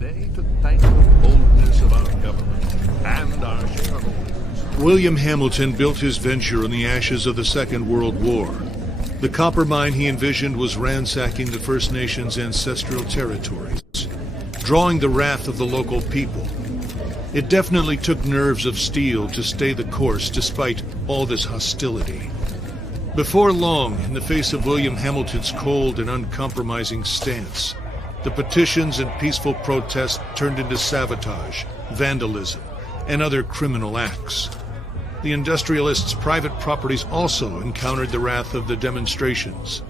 today to thank the boldness of our government and our shareholders. William Hamilton built his venture on the ashes of the Second World War. The copper mine he envisioned was ransacking the First Nations' ancestral territories, drawing the wrath of the local people. It definitely took nerves of steel to stay the course despite all this hostility. Before long, in the face of William Hamilton's cold and uncompromising stance, the petitions and peaceful protests turned into sabotage, vandalism, and other criminal acts. The industrialists' private properties also encountered the wrath of the demonstrations.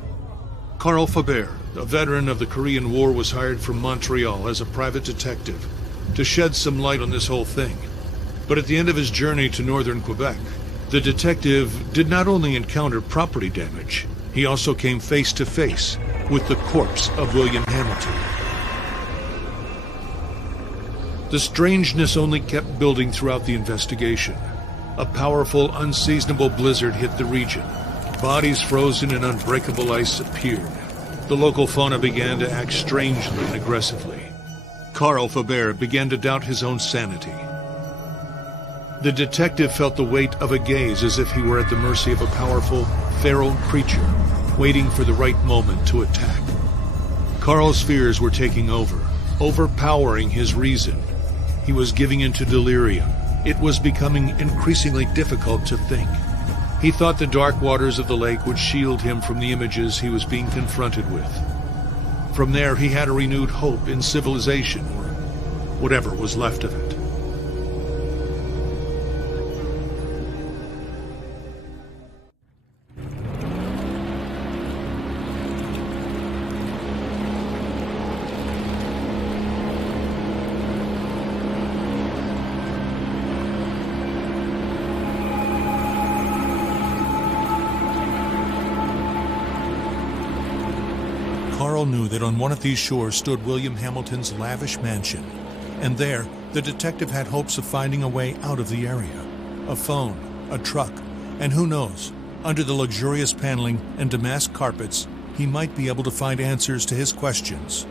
Carl Faubert, a veteran of the Korean War, was hired from Montreal as a private detective to shed some light on this whole thing. But at the end of his journey to northern Quebec, the detective did not only encounter property damage, he also came face to face with the corpse of William Hamilton. The strangeness only kept building throughout the investigation. A powerful, unseasonable blizzard hit the region. Bodies frozen in unbreakable ice appeared. The local fauna began to act strangely and aggressively. Carl Faubert began to doubt his own sanity. The detective felt the weight of a gaze as if he were at the mercy of a powerful, feral creature, waiting for the right moment to attack. Carl's fears were taking over, overpowering his reason. He was giving into delirium. It was becoming increasingly difficult to think. He thought the dark waters of the lake would shield him from the images he was being confronted with. From there, he had a renewed hope in civilization, or whatever was left of it. Carl knew that on one of these shores stood William Hamilton's lavish mansion, and there the detective had hopes of finding a way out of the area. A phone, a truck, and who knows, under the luxurious paneling and damask carpets, he might be able to find answers to his questions.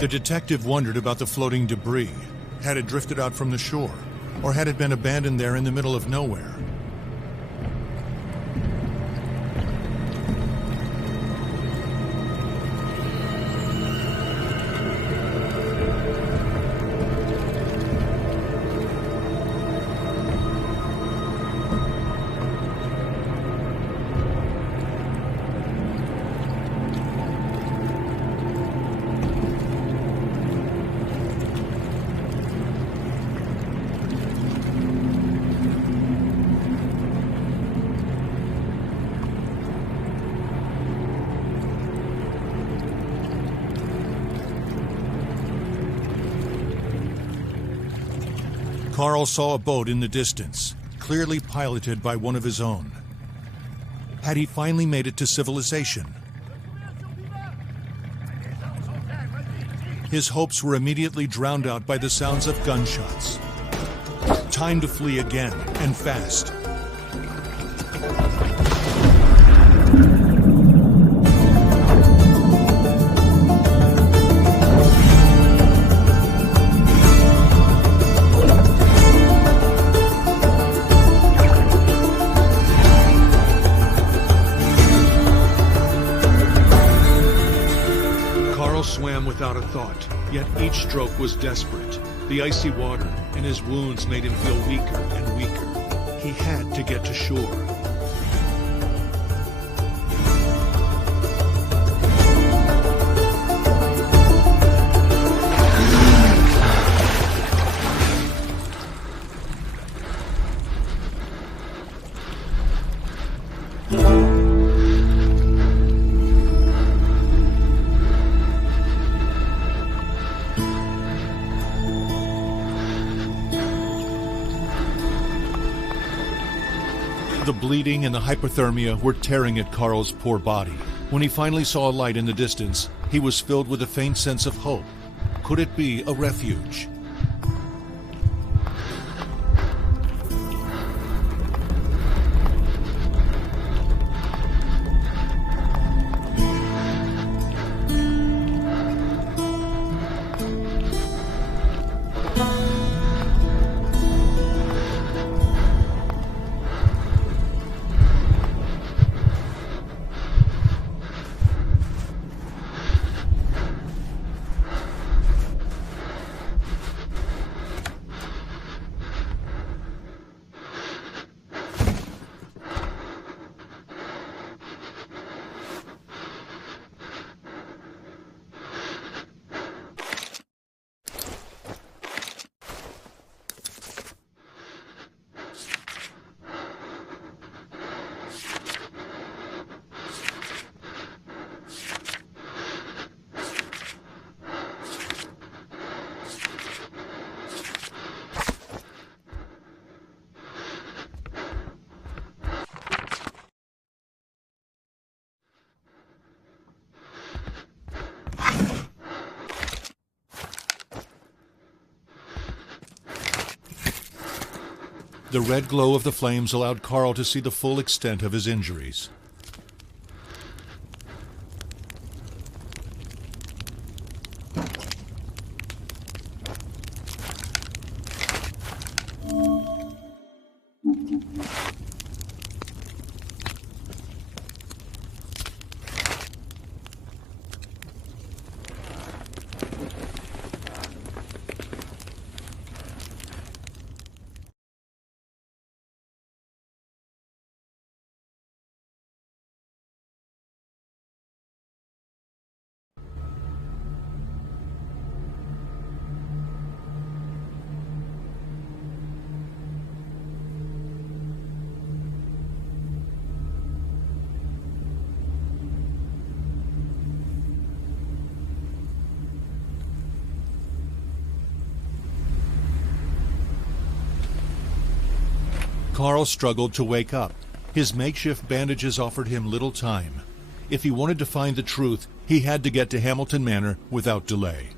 The detective wondered about the floating debris. Had it drifted out from the shore, or had it been abandoned there in the middle of nowhere? Carl saw a boat in the distance, clearly piloted by one of his own. Had he finally made it to civilization? His hopes were immediately drowned out by the sounds of gunshots. Time to flee again, and fast. Swam without a thought, yet each stroke was desperate. The icy water and his wounds made him feel weaker and weaker. He had to get to shore. The bleeding and the hypothermia were tearing at Carl's poor body. When he finally saw a light in the distance, he was filled with a faint sense of hope. Could it be a refuge? The red glow of the flames allowed Carl to see the full extent of his injuries. Carl struggled to wake up. His makeshift bandages offered him little time. If he wanted to find the truth, he had to get to Hamilton Manor without delay.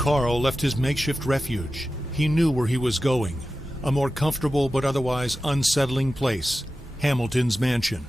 Carl left his makeshift refuge. He knew where he was going, a more comfortable but otherwise unsettling place, Hamilton's mansion.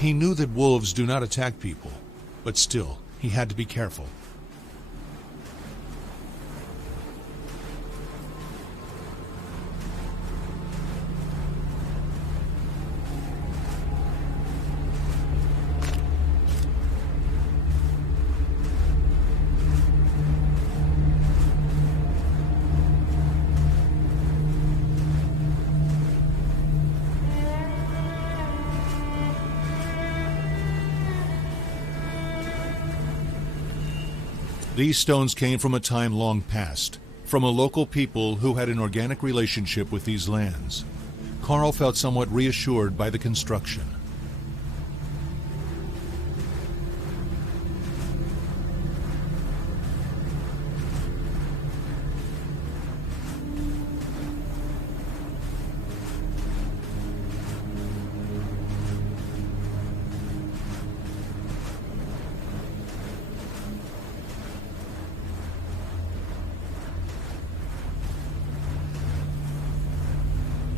He knew that wolves do not attack people, but still, he had to be careful. These stones came from a time long past, from a local people who had an organic relationship with these lands. Carl felt somewhat reassured by the construction.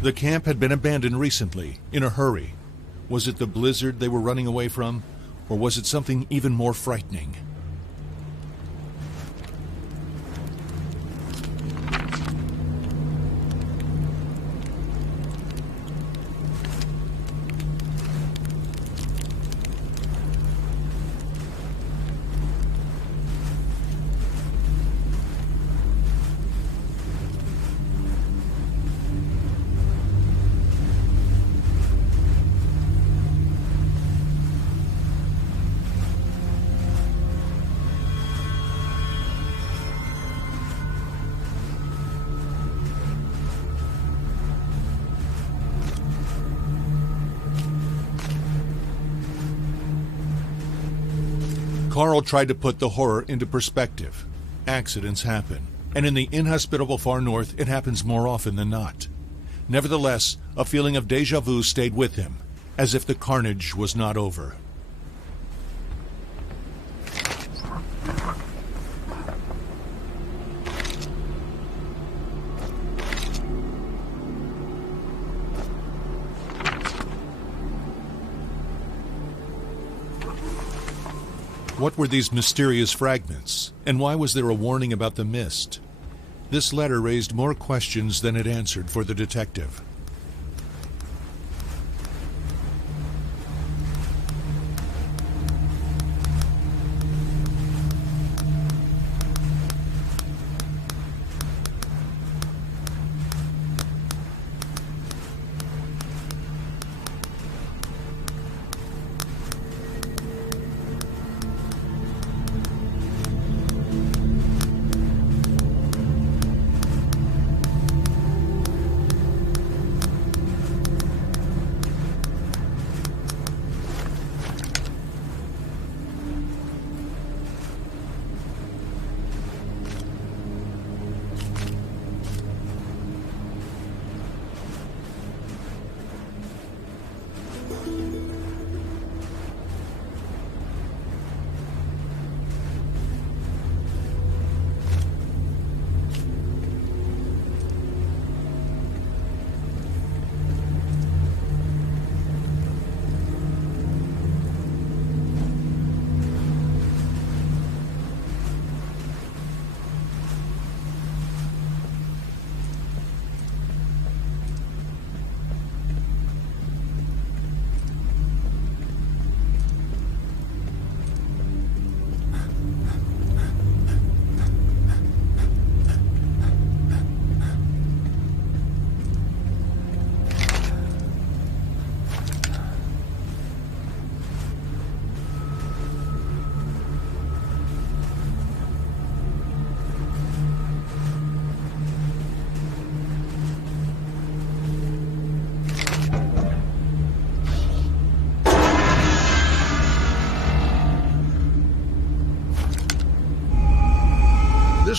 The camp had been abandoned recently, in a hurry. Was it the blizzard they were running away from, or was it something even more frightening? Carl tried to put the horror into perspective. Accidents happen, and in the inhospitable far north it happens more often than not. Nevertheless, a feeling of déjà vu stayed with him, as if the carnage was not over. What were these mysterious fragments, and why was there a warning about the mist? This letter raised more questions than it answered for the detective.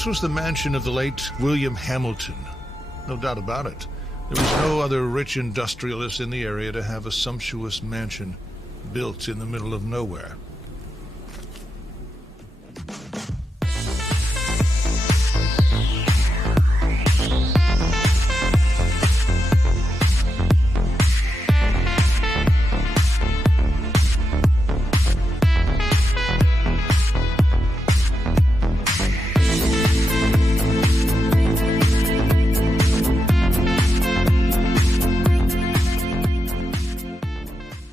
This was the mansion of the late William Hamilton. No doubt about it. There was no other rich industrialist in the area to have a sumptuous mansion built in the middle of nowhere.